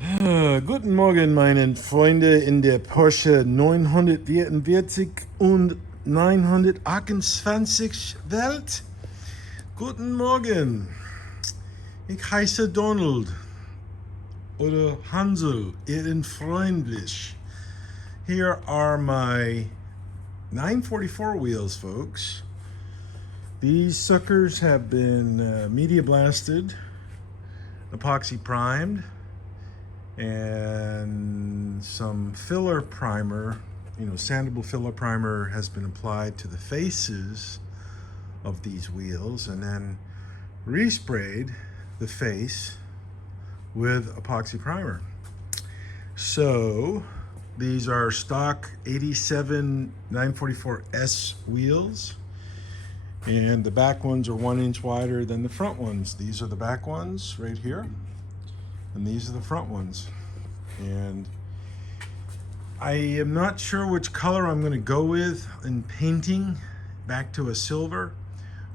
Guten Morgen, meine Freunde in der Porsche 944 und 928 Welt. Guten Morgen. Ich heiße Donald oder Hansel, Ihren freundlich. Here are my 944 wheels, folks. These suckers have been media blasted, epoxy primed, and some filler primer, sandable filler primer has been applied to the faces of these wheels and then resprayed the face with epoxy primer. So these are stock 87 944S wheels, and the back ones are 1 inch wider than the front ones. These are the back ones right here, and these are the front ones. And I am not sure which color I'm going to go with in painting, back to a silver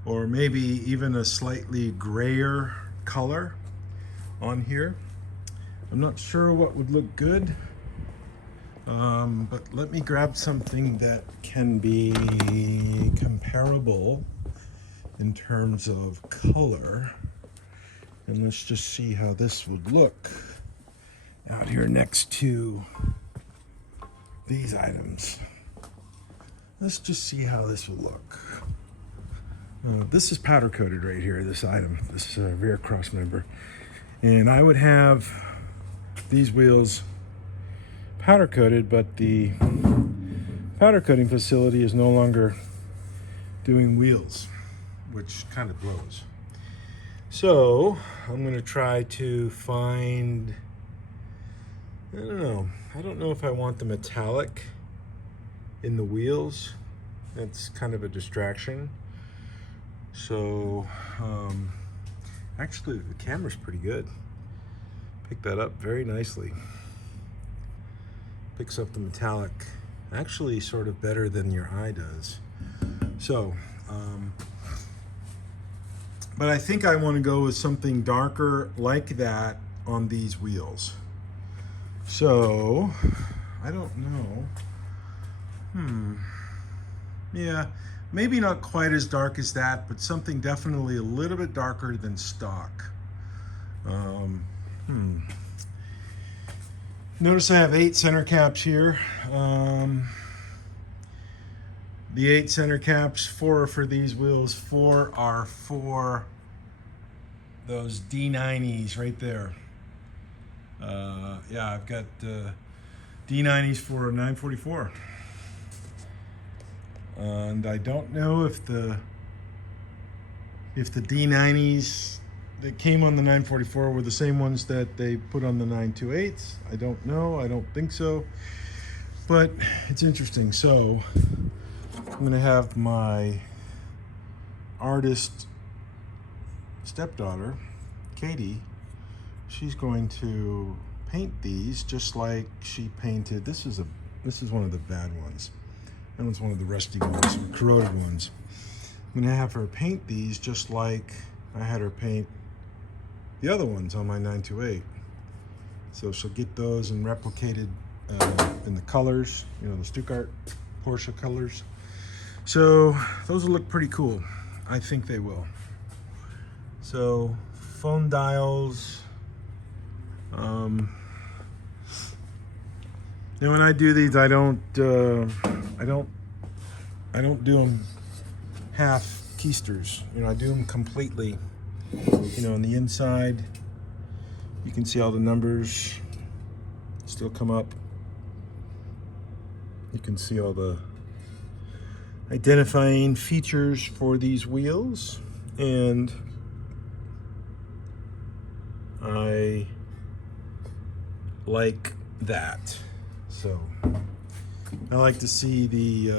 or maybe even a slightly grayer color on here. I'm not sure what would look good, but let me grab something that can be comparable in terms of color, and let's just see how this would look out here next to these items. Let's just see how this will look. This is powder coated right here, this item, this rear cross member. And I would have these wheels powder coated, but the powder coating facility is no longer doing wheels, which kind of blows. So I'm going to try to find, I don't know if I want the metallic in the wheels. That's kind of a distraction. So actually the camera's pretty good. Picked that up very nicely. Picks up the metallic actually sort of better than your eye does. So but I think I want to go with something darker like that on these wheels. So I don't know. Yeah, maybe not quite as dark as that, but something definitely a little bit darker than stock. Notice I have 8 center caps here. The 8 center caps, 4 are for these wheels, 4 are for those D90s right there. Yeah, I've got D90s for a 944. And I don't know if the D90s that came on the 944 were the same ones that they put on the 928s. I don't know. I don't think so. But it's interesting. So I'm going to have my artist stepdaughter, Katie. She's going to paint these just like she painted. This is one of the bad ones. That one's one of the rusty ones, or corroded ones. I'm gonna have her paint these just like I had her paint the other ones on my 928. So she'll get those and replicated in the colors, the Stuttgart Porsche colors. So those will look pretty cool. I think they will. So phone dials. Now when I do these, I don't do them half keisters. I do them completely. On the inside, you can see all the numbers still come up. You can see all the identifying features for these wheels, and I like that. So I like to see the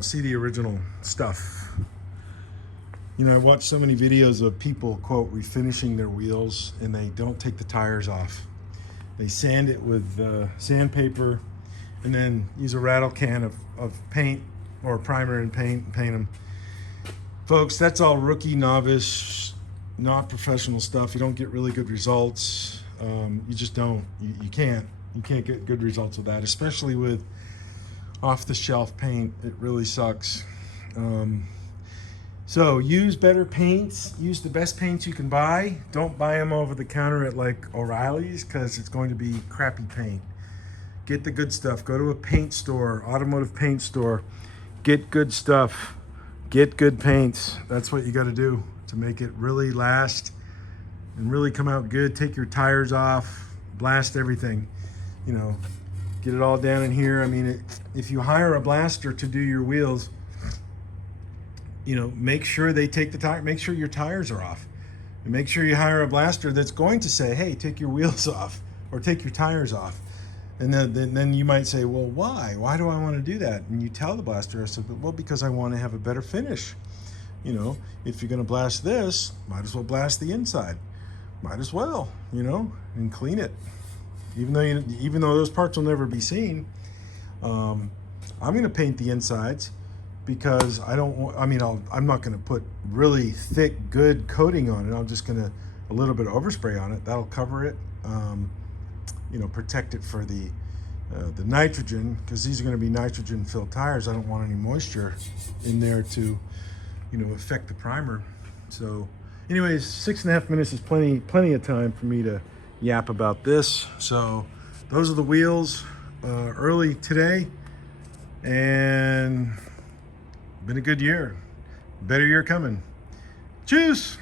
see the original stuff. I watch so many videos of people, quote, refinishing their wheels, and they don't take the tires off. They sand it with sandpaper and then use a rattle can of paint or primer and paint them. Folks, that's all rookie, novice not professional stuff. You don't get really good results. You just don't. You can't get good results with that, especially with off-the-shelf paint. It really sucks. So use better paints. Use the best paints you can buy. Don't buy them over the counter at like O'Reilly's, because it's going to be crappy paint. Get the good stuff. Go to a paint store, automotive paint store. Get good stuff. Get good paints. That's what you got to do to make it really last and really come out good. Take your tires off, blast everything, you know, get it all down in here. I mean, if you hire a blaster to do your wheels, you know, make sure they take the tire, make sure your tires are off, and make sure you hire a blaster that's going to say, hey, take your wheels off or take your tires off. And then you might say, well, why? Why do I want to do that? And you tell the blaster, I said, well, because I want to have a better finish. You know, if you're going to blast this, might as well blast the inside. Might as well, you know, and clean it. Even though those parts will never be seen, I'm going to paint the insides because I don't want, I mean, I'm not going to put really thick, good coating on it. I'm just going to, a little bit of overspray on it. That'll cover it. You know, protect it for the nitrogen, because these are going to be nitrogen filled tires. I don't want any moisture in there to, you know, affect the primer. So anyways, 6.5 minutes is plenty of time for me to yap about this. So those are the wheels early today, and been a good year. Better year coming. Cheers.